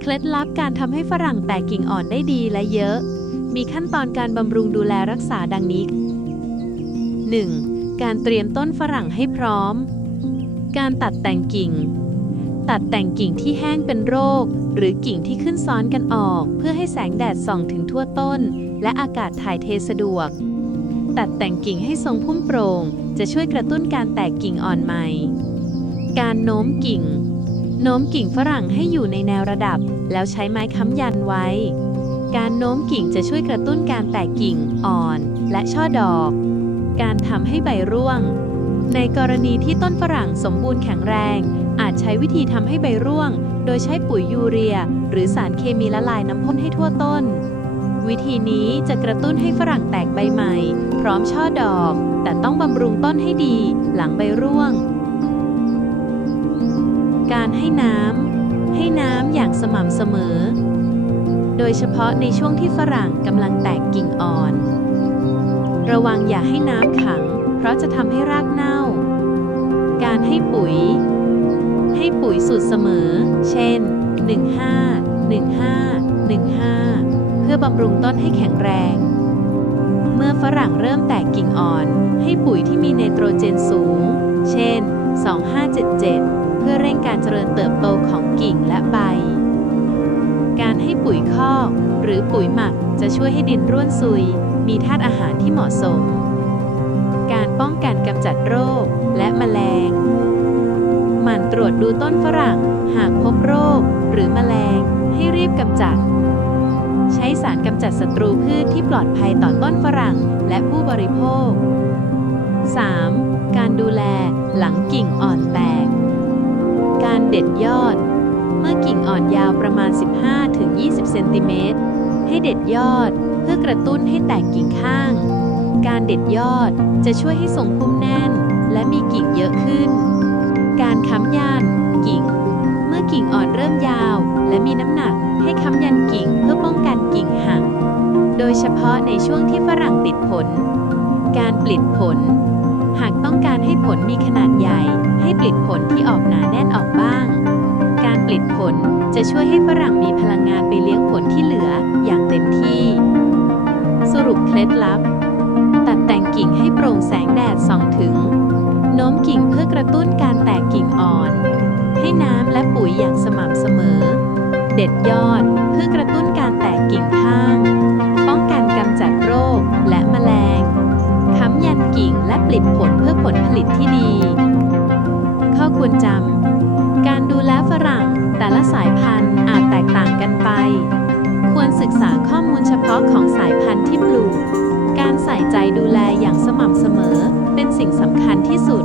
เคล็ดลับการทำให้ฝรั่งแตกกิ่งอ่อนได้ดีและเยอะ มีขั้นตอนการบำรุงดูแลรักษาดังนี้ 1. การเตรียมต้นฝรั่งให้พร้อม การตัดแต่งกิ่ง ตัดแต่งกิ่งที่แห้งเป็นโรค หรือกิ่งที่ขึ้นซ้อนกันออก เพื่อให้แสงแดดส่องถึงทั่วต้น และอากาศถ่ายเทสะดวก ตัดแต่งกิ่งให้ทรงพุ่มโปร่ง จะช่วยกระตุ้นการแตกกิ่งอ่อนใหม่ การโน้มกิ่ง โน้มกิ่งฝรั่งให้อยู่ในแนวระดับ แล้วใช้ไม้ค้ำยันไว้ การโน้มกิ่งจะช่วยกระตุ้นการแตกกิ่งอ่อน และช่อดอก การทำให้ใบร่วง ในกรณีที่ต้นฝรั่งสมบูรณ์แข็งแรง อาจใช้วิธีทำให้ใบร่วง โดยใช้ปุ๋ยยูเรีย หรือสารเคมีละลายน้ำพ่นให้ทั่วต้น วิธีนี้จะกระตุ้นให้ฝรั่งแตกใบใหม่ พร้อมช่อดอก แต่ต้องบำรุงต้นให้ดีหลังใบร่วง การให้น้ำอย่างสม่ำเสมอ โดยเฉพาะในช่วงที่ฝรั่งกำลังแตกกิ่งอ่อน ระวังอย่าให้น้ำขัง เพราะจะทำให้รากเน่า การให้ปุ๋ยสูตรเสมอ เช่น 15 15 15 เพื่อบำรุงต้นให้แข็งแรง เมื่อฝรั่งเริ่มแตกกิ่งอ่อน ให้ปุ๋ยที่มีไนโตรเจนสูง เช่น 2577 เพื่อเร่งการเจริญเติบโตของกิ่งและใบ การให้ปุ๋ยคอกหรือปุ๋ยหมักจะช่วยให้ดินร่วนซุย มีธาตุอาหารที่เหมาะสม การป้องกันกำจัดโรคและแมลง หมั่นตรวจดูต้นฝรั่ง หากพบโรคหรือแมลงให้รีบกำจัด ใช้สารกำจัดศัตรูพืชที่ปลอดภัยต่อต้นฝรั่งและผู้บริโภค 3. การดูแลหลังกิ่งอ่อนแตก การเด็ดยอด เมื่อกิ่งอ่อนยาวประมาณ 15-20 เซนติเมตร ให้เด็ดยอดเพื่อกระตุ้นให้แตกกิ่งข้าง การเด็ดยอดจะช่วยให้ทรงพุ่มแน่นและมีกิ่งเยอะขึ้น การค้ำยันกิ่ง เมื่อกิ่งอ่อนเริ่มยาวและมีน้ำหนักให้ค้ำยันกิ่งเพื่อป้องกันกิ่งหัก โดยเฉพาะในช่วงที่ฝรั่งติดผล การปลิดผล หากต้องการให้ผลมีขนาดใหญ่ ให้ปลิดผลที่ออกหนาแน่นออกบ้าง การปลิดผลจะช่วยให้ฝรั่งมีพลังงานไปเลี้ยงผลที่เหลืออย่างเต็มที่ สรุปเคล็ดลับ ตัดแต่งกิ่งให้โปร่งแสงแดดส่องถึง โน้มกิ่งเพื่อกระตุ้นการแตกกิ่งอ่อน ให้น้ำและปุ๋ยอย่างสม่ำเสมอ เด็ดยอดเพื่อกระตุ้นการแตกกิ่งข้าง ป้องกันกำจัดโรคและแมลง ค้ำยันกิ่งและปลิดผลเพื่อผลผลิตที่ดี ข้อควรจำ การดูแลฝรั่งแต่ละสายพันธุ์อาจแตกต่างกันไป ควรศึกษาข้อมูลเฉพาะของสายพันธุ์ที่ปลูก การใส่ใจดูแลอย่างสม่ำเสมอเป็นสิ่งสำคัญที่สุด